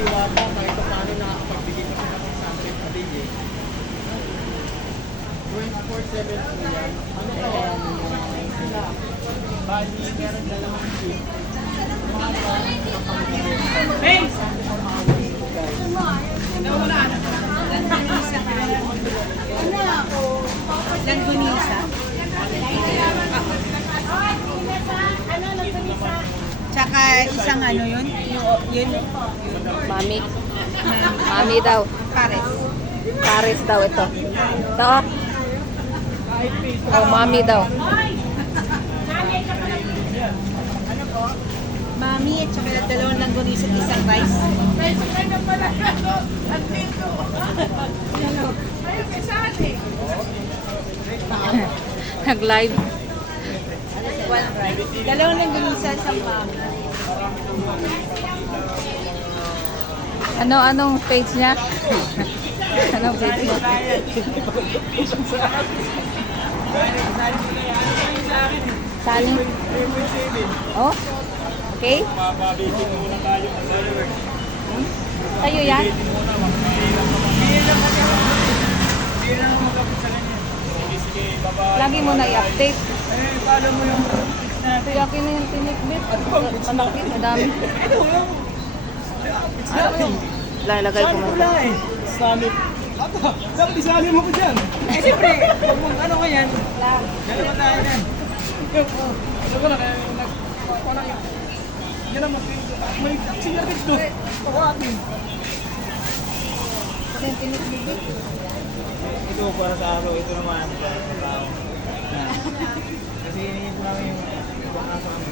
diwata kahit pa paano nakakapagbigay kasi ng sample a day eh. 24-7 po yan. Ano to? Sila. Bali, meron na lang ang chip. Hey! Langgunisa. Tsaka isang ano yun? Yung, yun, Mami. Mami daw. pares. Paris daw ito. Ito. oh. Oh, mami daw. Mami at tsaka dalawang langgunisa at isang rice. Nag-live. One rice. Dalawang langgunisa at isang mami. Ano, anong page niya? anong page niya? Sani? Oh? Okay? Hmm? Sa'yo yan? Lagi mo na i-update. Eh, paano mo yung Ito yakin na yung tinikbit. Panakit, madami. Ano? Lalagay ko mo. Wala eh. Islamic. Ato, dapat isali mo ko dyan. Eh, siyempre, mag ano ka yan, gano'n ba tayo yan? Ano ko na, kaya nag... Parang yung... Yan ang mag... May senior kids to. Ako atin. Ito para sa araw, ito naman. Kasi hinihingi ko namin yung 他上面。